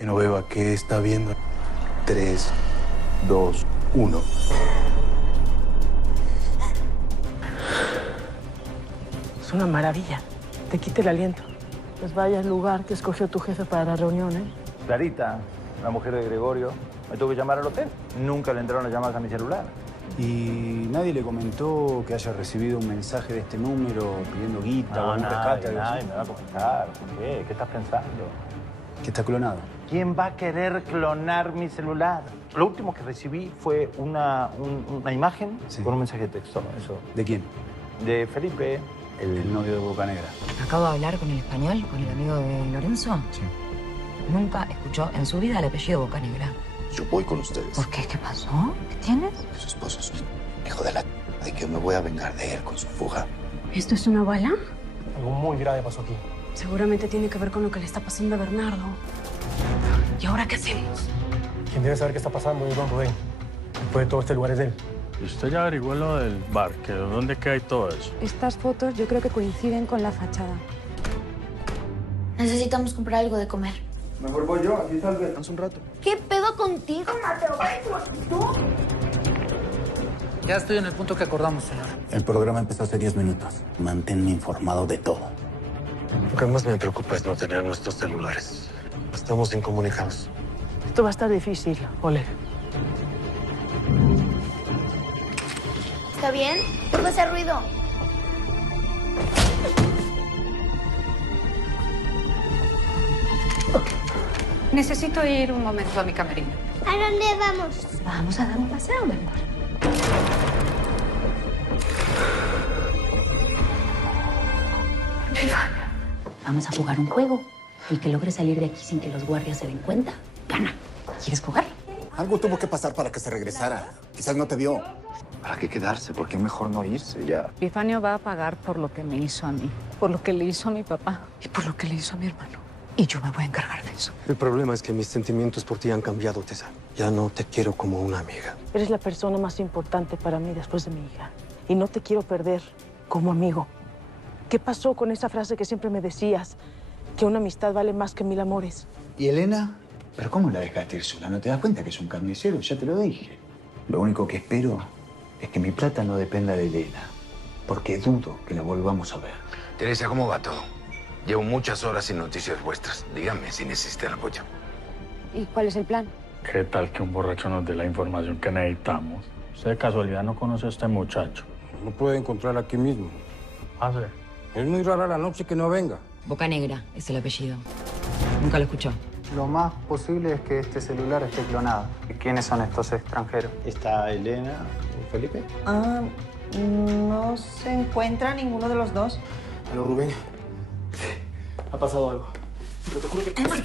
Genoveva, ¿qué está viendo? 3, 2, 1. Es una maravilla. Te quita el aliento. Pues vaya al lugar que escogió tu jefe para la reunión, ¿eh? Clarita, la mujer de Gregorio, me tuvo que llamar al hotel. Nunca le entraron las llamadas a mi celular. ¿Y nadie le comentó que haya recibido un mensaje de este número pidiendo guita o un rescate? Nadie me va a comentar. ¿Por qué? ¿Qué estás pensando? Que está clonado. ¿Quién va a querer clonar mi celular? Lo último que recibí fue una imagen con un mensaje de texto. Eso. ¿De quién? De Felipe. El novio de Bocanegra. Acabo de hablar con el español, con el amigo de Lorenzo. Sí. Nunca escuchó en su vida el apellido Bocanegra. Yo voy con ustedes. ¿Por qué? ¿Qué pasó? ¿Qué tienes? Su esposo es un hijo de la... de que yo me voy a vengar de él con su fuga. ¿Esto es una bala? Algo muy grave pasó aquí. Seguramente tiene que ver con lo que le está pasando a Bernardo. ¿Y ahora qué hacemos? Quien debe saber qué está pasando es don Rubén. Después de todo este lugar es de él. ¿Y usted ya averiguó lo del bar? ¿Que dónde queda y todo eso? Estas fotos yo creo que coinciden con la fachada. Necesitamos comprar algo de comer. Mejor voy yo, aquí tal vez. Hace un rato. ¿Qué pedo contigo, Mateo? ¿Tú? Ya estoy en el punto que acordamos, señor. El programa empezó hace 10 minutos. Manténme informado de todo. Lo que más me preocupa es no tener nuestros celulares. Estamos incomunicados. Esto va a estar difícil, Oleg. ¿Está bien? ¿Qué fue ese ruido? Necesito ir un momento a mi camerino. ¿A dónde vamos? Vamos a dar un paseo, mi amor. Vamos a jugar un juego. El que logre salir de aquí sin que los guardias se den cuenta, gana. ¿Quieres jugar? Algo tuvo que pasar para que se regresara. Quizás no te vio. ¿Para qué quedarse? ¿Por qué mejor no irse ya? Epifanio va a pagar por lo que me hizo a mí, por lo que le hizo a mi papá y por lo que le hizo a mi hermano. Y yo me voy a encargar de eso. El problema es que mis sentimientos por ti han cambiado, Tessa. Ya no te quiero como una amiga. Eres la persona más importante para mí después de mi hija. Y no te quiero perder como amigo. ¿Qué pasó con esa frase que siempre me decías? Que una amistad vale más que 1000 amores. ¿Y Elena? ¿Pero cómo la dejaste ir sola? ¿No te das cuenta que es un carnicero? Ya te lo dije. Lo único que espero es que mi plata no dependa de Elena. Porque dudo que la volvamos a ver. Teresa, ¿cómo va todo? Llevo muchas horas sin noticias vuestras. Díganme si necesitan apoyo. ¿Y cuál es el plan? ¿Qué tal que un borracho nos dé la información que necesitamos? ¿Usted de casualidad no conoce a este muchacho? No puede encontrar aquí mismo. Ah, sí. Es muy rara la noche que no venga. Bocanegra es el apellido. Nunca lo escuchó. Lo más posible es que este celular esté clonado. ¿Quiénes son estos extranjeros? ¿Está Elena o Felipe? No se encuentra ninguno de los dos. Aló, Rubén. Ha pasado algo. Pero te juro que... ¿Dónde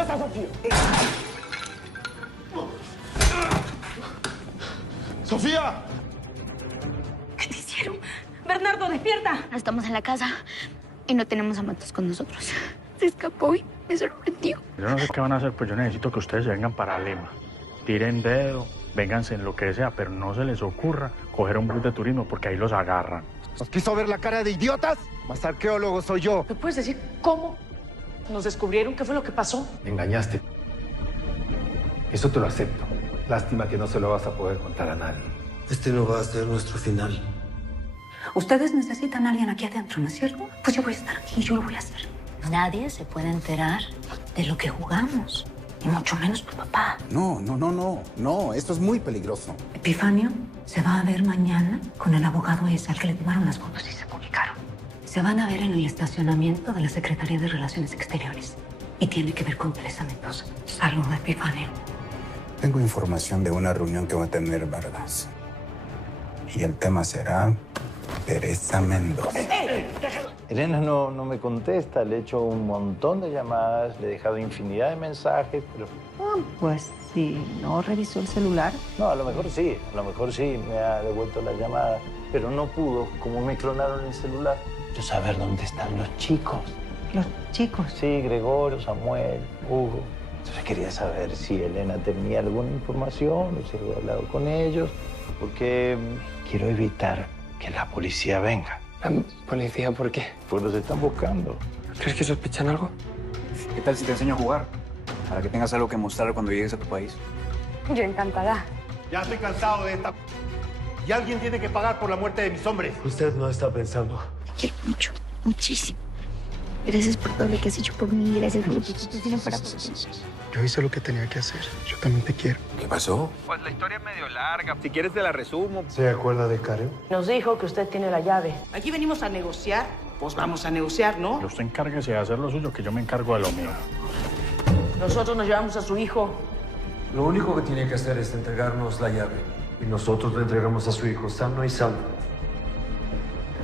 está Sofía? ¡Sofía! ¿Qué te hicieron? Bernardo, despierta. Estamos en la casa y no tenemos a Matos con nosotros. Se escapó y me sorprendió. Yo no sé qué van a hacer, pues yo necesito que ustedes se vengan para Lima. Tiren dedo, vénganse en lo que sea, pero no se les ocurra coger un bus de turismo porque ahí los agarran. ¿Os quiso ver la cara de idiotas? Más arqueólogo soy yo. ¿Me puedes decir cómo nos descubrieron? ¿Qué fue lo que pasó? Me engañaste. Eso te lo acepto. Lástima que no se lo vas a poder contar a nadie. Este no va a ser nuestro final. Ustedes necesitan a alguien aquí adentro, ¿no es cierto? Pues yo voy a estar aquí, yo lo voy a hacer. Nadie se puede enterar de lo que jugamos, y mucho menos tu papá. No, esto es muy peligroso. Epifanio se va a ver mañana con el abogado ese al que le tomaron las fotos y se publicaron. Se van a ver en el estacionamiento de la Secretaría de Relaciones Exteriores. Y tiene que ver con Teresa Mendoza. Salud, Epifanio. Tengo información de una reunión que va a tener Vargas. Y el tema será Teresa Mendoza. Elena no me contesta, le he hecho un montón de llamadas, le he dejado infinidad de mensajes, pero... Pues si no revisó el celular. No, a lo mejor sí me ha devuelto la llamada, pero no pudo, como me clonaron el celular. Yo saber dónde están los chicos. ¿Los chicos? Sí, Gregorio, Samuel, Hugo. Entonces quería saber si Elena tenía alguna información o si había hablado con ellos, porque quiero evitar que la policía venga. ¿La policía por qué? Pues los están buscando. ¿Crees que sospechan algo? ¿Qué tal si te enseño a jugar? Para que tengas algo que mostrar cuando llegues a tu país. Yo encantada. Ya estoy cansado de esta... Y alguien tiene que pagar por la muerte de mis hombres. Usted no está pensando. Te quiero mucho, muchísimo. Gracias por todo lo que has hecho por mí. Gracias por lo que ustedes tienen para... Yo hice lo que tenía que hacer. Yo también te quiero. ¿Qué pasó? Pues la historia es medio larga. Si quieres te la resumo. ¿Se acuerda de Karen? Nos dijo que usted tiene la llave. Aquí venimos a negociar. Pues vamos a negociar, ¿no? Usted encárguese de hacer lo suyo, que yo me encargo de lo mío. Nosotros nos llevamos a su hijo. Lo único que tiene que hacer es entregarnos la llave. Y nosotros le entregamos a su hijo, sano y salvo.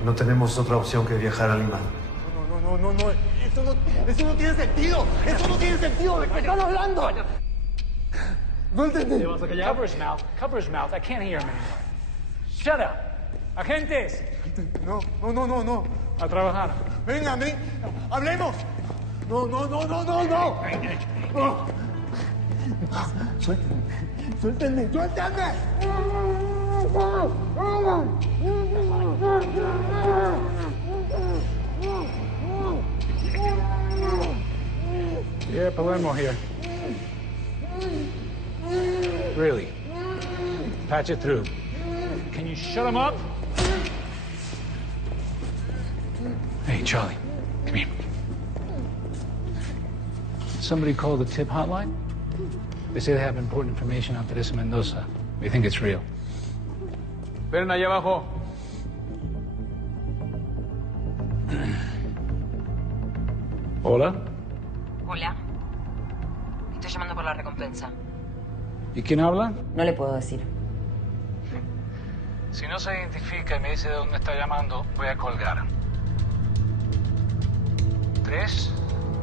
No tenemos otra opción que viajar a Lima. No. Eso no tiene sentido. Eso no tiene sentido. ¿De qué están hablando? No entendí. Cover his mouth. Cover his mouth. I can't hear him anymore. Shut up. Agentes. No. A trabajar. Venga, hablemos. No. Suéltenme. Yeah, Palermo here. Really? Patch it through. Can you shut him up? Hey, Charlie, come here. Somebody called the tip hotline. They say they have important information on Teresa Mendoza. We think it's real. Ven allá abajo. Hola. Hola. Estoy llamando por la recompensa. ¿Y quién habla? No le puedo decir. Si no se identifica y me dice de dónde está llamando, voy a colgar. 3,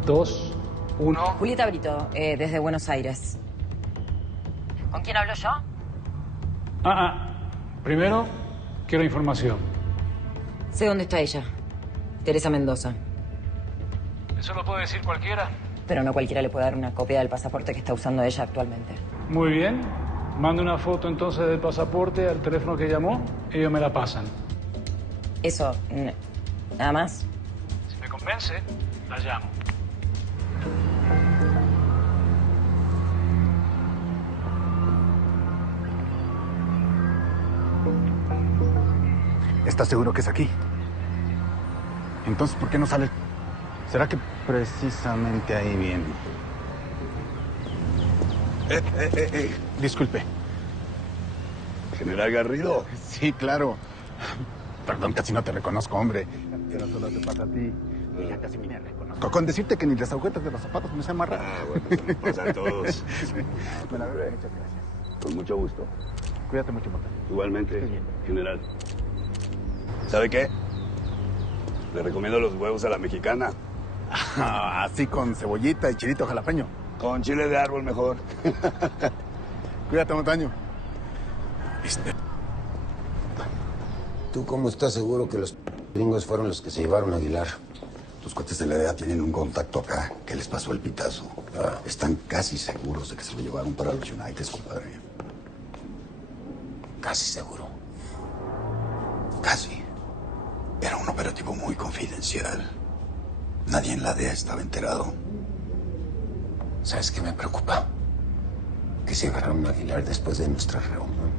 2, 1... Julieta Brito, desde Buenos Aires. ¿Con quién hablo yo? Primero, quiero información. Sé dónde está ella. Teresa Mendoza. ¿Eso lo puede decir cualquiera? Pero no cualquiera le puede dar una copia del pasaporte que está usando ella actualmente. Muy bien. Manda una foto entonces del pasaporte al teléfono que llamó. Ellos me la pasan. Eso, nada más. Si me convence, la llamo. ¿Estás seguro que es aquí? Entonces, ¿por qué no sale? ¿Será que precisamente ahí viene? Disculpe. ¿General Garrido? Sí, claro. Perdón, casi no te reconozco, hombre. Pero solo te pasa a ti. Y ya casi me reconozco. Con decirte que ni las agujetas de los zapatos me se amarran. Bueno, eso nos pasa a todos. Bueno, muchas gracias. Con mucho gusto. Cuídate mucho, Montaño. Igualmente, general. ¿Sabe qué? Le recomiendo los huevos a la mexicana. Así con cebollita y chilito jalapeño. Con chile de árbol mejor. Cuídate, Montaño. ¿Tú cómo estás seguro que los gringos fueron los que se llevaron a Aguilar? Los cuates de la DEA tienen un contacto acá que les pasó el pitazo. Están casi seguros de que se lo llevaron para los United, compadre. Casi seguro. Casi. Era un operativo muy confidencial. Nadie en la DEA estaba enterado. ¿Sabes qué me preocupa? Que se agarraron a Aguilar después de nuestra reunión.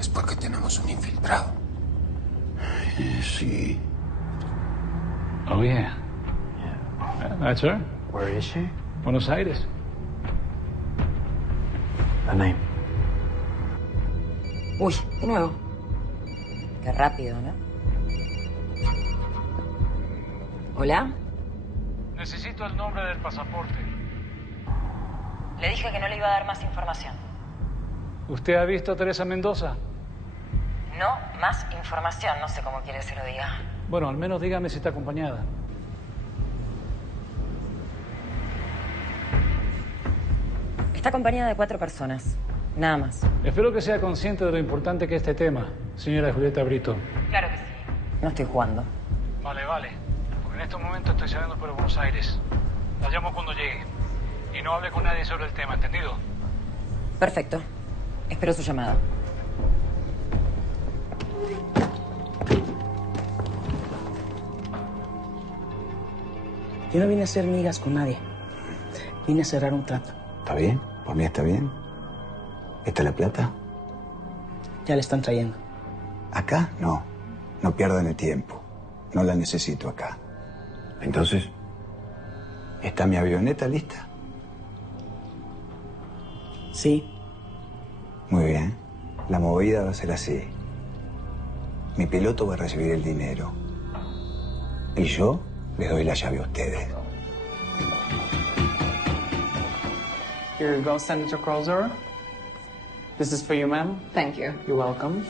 Es porque tenemos un infiltrado. Sí. Oh, yeah. That's her. Where is she? Buenos Aires. The name. Uy, de nuevo. Qué rápido, ¿no? ¿Hola? Necesito el nombre del pasaporte. Le dije que no le iba a dar más información. ¿Usted ha visto a Teresa Mendoza? No, más información. No sé cómo quiere que se lo diga. Bueno, al menos dígame si está acompañada. Está acompañada de 4 personas. Nada más. Espero que sea consciente de lo importante que es este tema, señora Julieta Brito. Claro que sí. No estoy jugando. Vale. Porque en estos momentos estoy saliendo por Buenos Aires. La llamo cuando llegue. Y no hable con nadie sobre el tema, ¿entendido? Perfecto. Espero su llamada. Yo no vine a hacer migas con nadie. Vine a cerrar un trato. ¿Está bien? ¿Por mí está bien? ¿Está la plata? Ya le están trayendo. ¿Acá? No. No pierdan el tiempo. No la necesito acá. Entonces, ¿está mi avioneta lista? Sí. Muy bien. La movida va a ser así. Mi piloto va a recibir el dinero. Y yo les doy la llave a ustedes. Here you go, Senator Crozer. This is for you, ma'am. Thank you. You're welcome.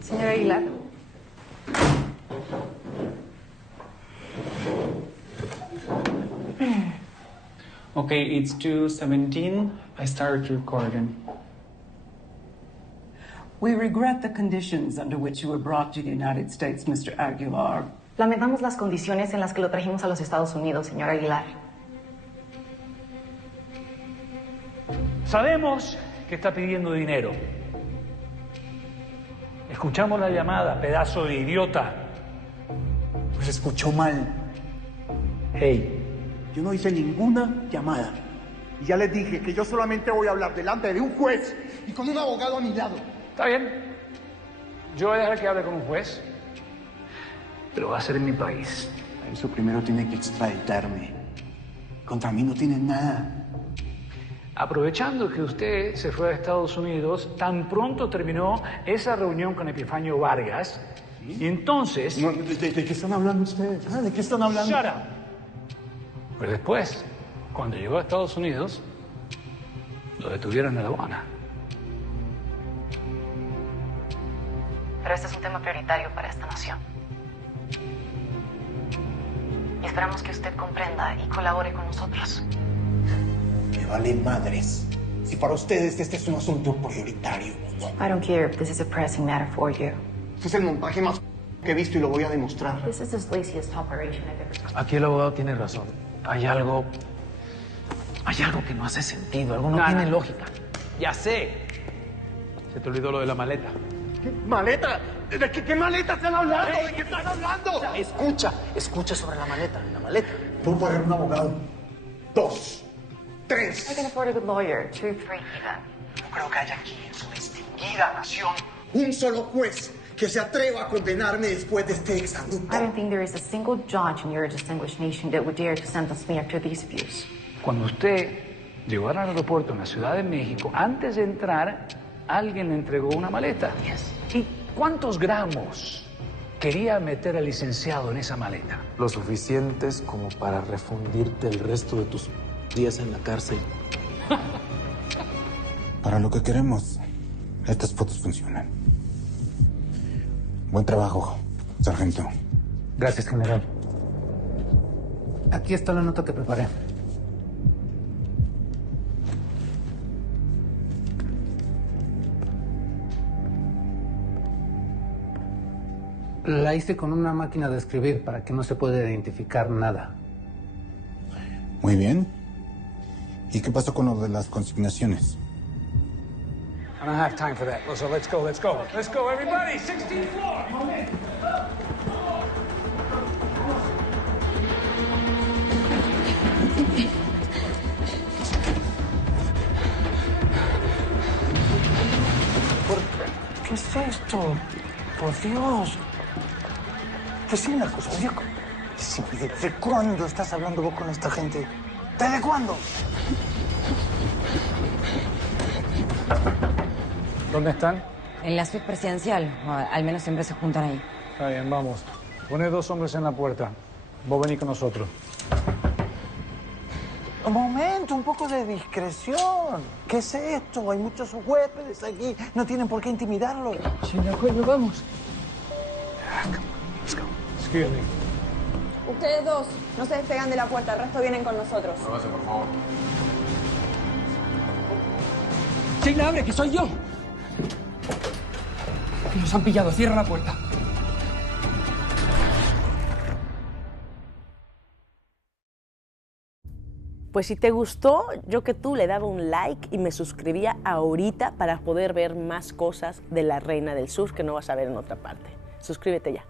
Señora Aguilar. Okay, it's 2:17. I started recording. We regret the conditions under which you were brought to the United States, Mr. Aguilar. Lamentamos las condiciones en las que lo trajimos a los Estados Unidos, señor Aguilar. Sabemos que está pidiendo dinero. Escuchamos la llamada, pedazo de idiota. Pues escuchó mal. Hey. Yo no hice ninguna llamada. Y ya les dije que yo solamente voy a hablar delante de un juez y con un abogado a mi lado. Está bien. Yo voy a dejar que hable con un juez. Pero va a ser en mi país. Eso primero tiene que extraditarme. Contra mí no tienen nada. Aprovechando que usted se fue a Estados Unidos, tan pronto terminó esa reunión con Epifanio Vargas, ¿sí? Y entonces... No, ¿de qué están hablando ustedes? ¿Ah? ¿De qué están hablando? Shut up. Pero después, cuando llegó a Estados Unidos, lo detuvieron en la aduana. Pero este es un tema prioritario para esta nación. Y esperamos que usted comprenda y colabore con nosotros. Me vale madres. Si para ustedes este es un asunto prioritario o no. I don't care if this is a pressing matter for you. Este es el montaje más que he visto y lo voy a demostrar. This is the laziest operation I've ever seen. Aquí el abogado tiene razón. Hay algo que no hace sentido, algo no tiene lógica. Ya sé. Se te olvidó lo de la maleta. ¿Qué maleta? ¿De qué maleta están hablando? ¿De qué están hablando? Escucha sobre la maleta. Puedo pagar un abogado. 2, 3. I can afford a good lawyer. 2, 3 even. No creo que haya aquí en su distinguida nación un solo juez que se atreva a condenarme después de este exabrupto. I don't think there is a single judge in your distinguished nation that would dare to sentence me after these views. Cuando usted llegó al aeropuerto en la Ciudad de México, antes de entrar, alguien le entregó una maleta. Yes. ¿Y cuántos gramos quería meter al licenciado en esa maleta? Lo suficientes como para refundirte el resto de tus días en la cárcel. Para lo que queremos, estas fotos funcionan. Buen trabajo, sargento. Gracias, general. Aquí está la nota que preparé. La hice con una máquina de escribir para que no se pueda identificar nada. Muy bien. ¿Y qué pasó con lo de las consignaciones? I don't have time for that. So let's go. Let's go, everybody. 16th floor. ¿Qué es esto? Por Dios. Pues sí, una cosa, oye, ¿desde cuándo estás hablando vos con esta gente? ¿Desde cuándo? ¿Dónde están? En la suite presidencial. O al menos siempre se juntan ahí. Está bien, vamos. Pone 2 hombres en la puerta. Vos venís con nosotros. Un momento, un poco de discreción. ¿Qué es esto? Hay muchos huéspedes aquí. No tienen por qué intimidarlo. Sí, de acuerdo, vamos. Let's go. Excuse me. Ustedes dos no se despegan de la puerta, el resto vienen con nosotros. Muévase, por favor. Sheila, abre, que soy yo. Nos han pillado, cierra la puerta. Pues si te gustó, yo que tú le daba un like y me suscribía ahorita para poder ver más cosas de La Reina del Sur que no vas a ver en otra parte. Suscríbete ya.